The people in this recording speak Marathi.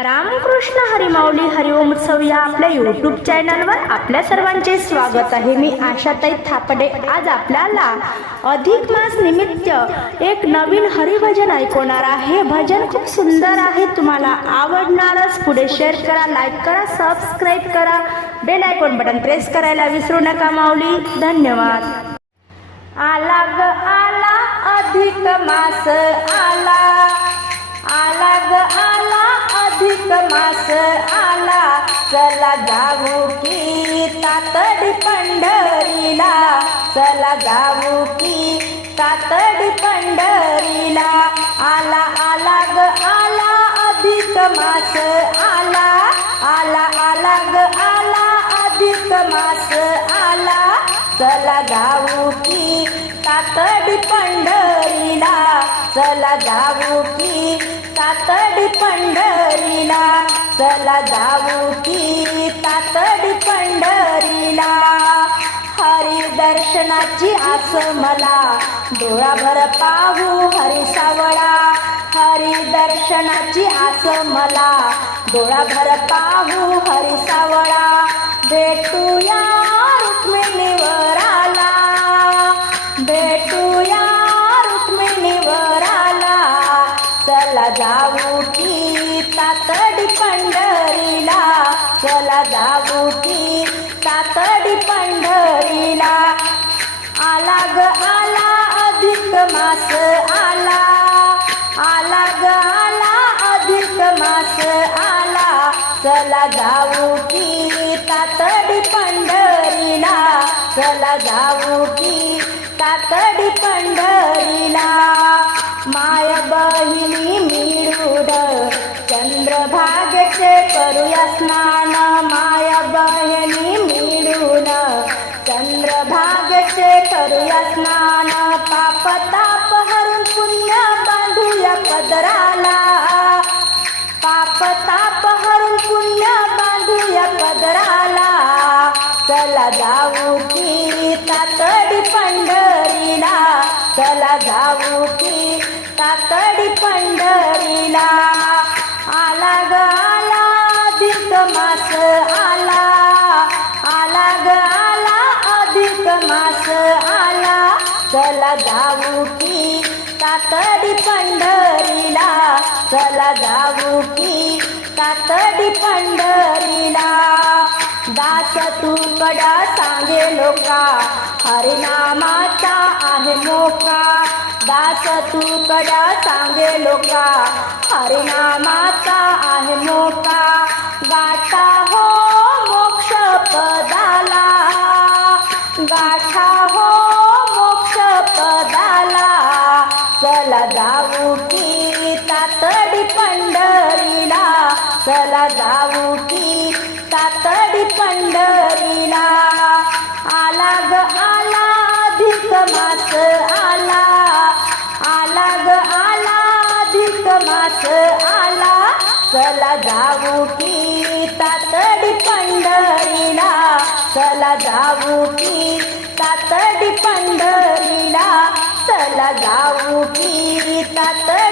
रामकृष्ण हरिमाऊली हरिओम उत्सव या आपल्या यूट्यूब चॅनलवर आपल्या सर्वांचे स्वागत आहे। मी आशाताई थापडे आज आपल्याला अधिक मास निमित्त एक नवीन हरिभजन ऐकवणार आहे। भजन खूप सुंदर आहे, तुम्हाला आवडणारच। पुढे शेअर करा, लाईक करा, सबस्क्राईब करा, बेल आयकॉन बटन प्रेस करायला विसरू नका माऊली। धन्यवाद। आला ग आला अधिक मास आला, आला ग आला अधिक मास आला, चला जाऊ की तातडी पंढरीला, चला जाऊ की तातडी पंढरीला। आला आला ग आला अधिक मास आला, आला आला ग आला अधिक मास आला, चला जाऊ की तातडी पंढरीला, चला जाऊ की तातडी पंढरीला, चला जाऊ की तातडी पंढरीला। हरी दर्शनाची आस मला, डोळाभर पाहू हरी सावळा, हरी दर्शनाची आस मला, डोळाभर पाहू हरी सावळा। भेटूया रुक्मिणीवर आला, भेटूया रुक्मिणीवर आला, चला जाऊ की तातडी पंढरीला, चला जाऊ की तातडी पंढरीला। आला ग आला अधिक मास आला, आला ग आला अधिक मास आला, चला जाऊ की तातडी पंढरीला, चला जाऊ की तातडी पंढरीला। माय बहिणी मिळून चंद्रभागेचे करूया स्नान, माय बहिणी मिळून चंद्रभागेचे करूया स्नान। पाप ताप हरून पुण्य बांधूया पदराला, पाप ताप हरून पुण्य बांधूया पदराला, चला जाऊ की तातडी पंढरीला, चला जाऊ की तातडी पंढरीला। आला ग आला अधिक मास आला, आला ग आला अधिक मास आला, चला जाऊ की तातडी पंढरीला, चला जाऊ की तातडी पंढरीला। दास तुकडा सांगे लोका, हरिनामाचा आहे मोका, दास तुकडा सांगे लोका, हरिनामाचा आहे मोका। गाठा हो मोक्ष पदाला, गाठा हो मोक्ष पदाला, चला जाऊ की तातडी पंढरीला, चला जाऊ की तातडी पंढरीला। आला ग आला अधिक मास आला, आला ग आला अधिक मास आला, चला जाऊ की तातडी पंढरीला, चला जाऊ की तातडी पंढरीला, चला जाऊ की तातडी